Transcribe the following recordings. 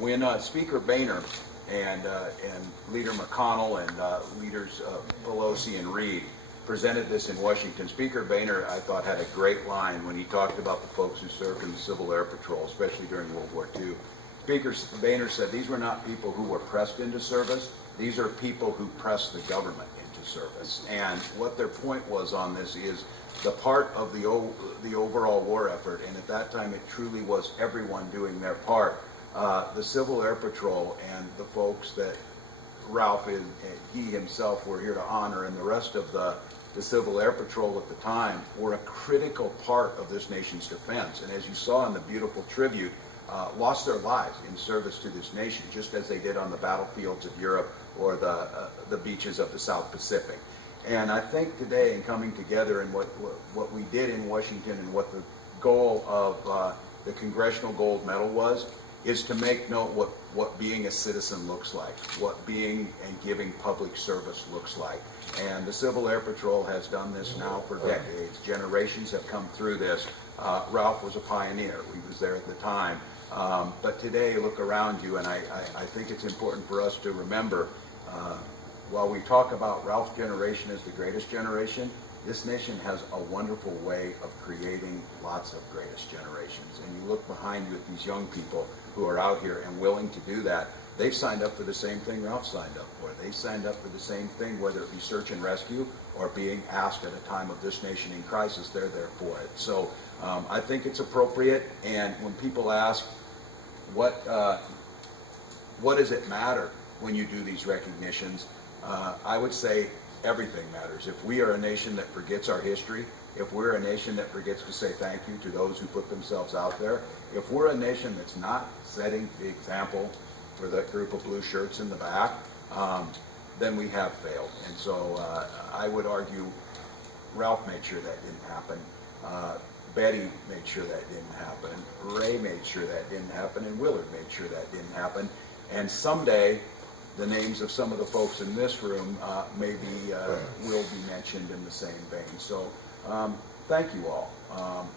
When Speaker Boehner and Leader McConnell and Leaders Pelosi and Reid presented this in Washington, Speaker Boehner, I thought, had a great line when he talked about the folks who served in the Civil Air Patrol, especially during World War II. Speaker Boehner said these were not people who were pressed into service. These are people who pressed the government into service. And what their point was on this is the part of the overall war effort, and at that time it truly was everyone doing their part. The Civil Air Patrol and the folks that Ralph and he himself were here to honor, and the rest of the Civil Air Patrol at the time, were a critical part of this nation's defense. And as you saw in the beautiful tribute, lost their lives in service to this nation, just as they did on the battlefields of Europe or the beaches of the South Pacific. And I think today, in coming together and what we did in Washington and what the goal of the Congressional Gold Medal was, is to make note what being a citizen looks like, what being and giving public service looks like. And the Civil Air Patrol has done this now for decades. Generations have come through this. Ralph was a pioneer. He was there at the time. But today, look around you, and I think it's important for us to remember, while we talk about Ralph's generation as the greatest generation, this nation has a wonderful way of creating lots of greatest generations. And you look behind you at these young people who are out here and willing to do that. They've signed up for the same thing Ralph signed up for. They signed up for the same thing, whether it be search and rescue or being asked at a time of this nation in crisis, they're there for it. So I think it's appropriate. And when people ask, what does it matter when you do these recognitions? I would say everything matters. If we are a nation that forgets our history, if we're a nation that forgets to say thank you to those who put themselves out there, if we're a nation that's not setting the example for that group of blue shirts in the back, then we have failed. And so I would argue Ralph made sure that didn't happen. Betty made sure that didn't happen. Ray made sure that didn't happen. And Willard made sure that didn't happen. And someday, the names of some of the folks in this room maybe will be mentioned in the same vein. So thank you all.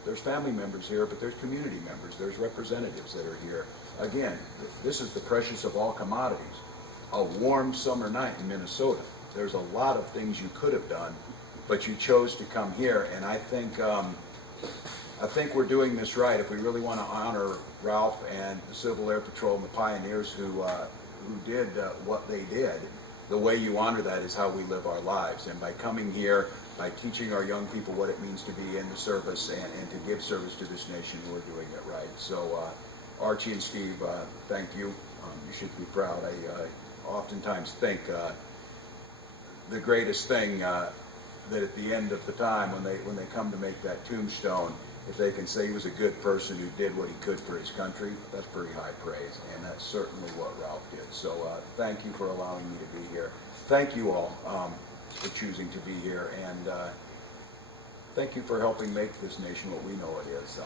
There's family members here, but there's community members. There's representatives that are here. Again, this is the precious of all commodities. A warm summer night in Minnesota. There's a lot of things you could have done, but you chose to come here. And I think we're doing this right. If we really want to honor Ralph and the Civil Air Patrol and the pioneers who did what they did, the way you honor that is how we live our lives. And by coming here, by teaching our young people what it means to be in the service and to give service to this nation, we're doing it right. So Archie and Steve, thank you. You should be proud. I oftentimes think the greatest thing that at the end of the time, when they come to make that tombstone, if they can say he was a good person who did what he could for his country, that's pretty high praise, and that's certainly what Ralph did. So thank you for allowing me to be here. Thank you all for choosing to be here, and thank you for helping make this nation what we know it is.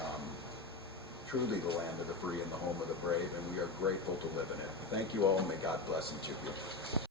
Truly the land of the free and the home of the brave, and we are grateful to live in it. Thank you all, and may God bless each of you.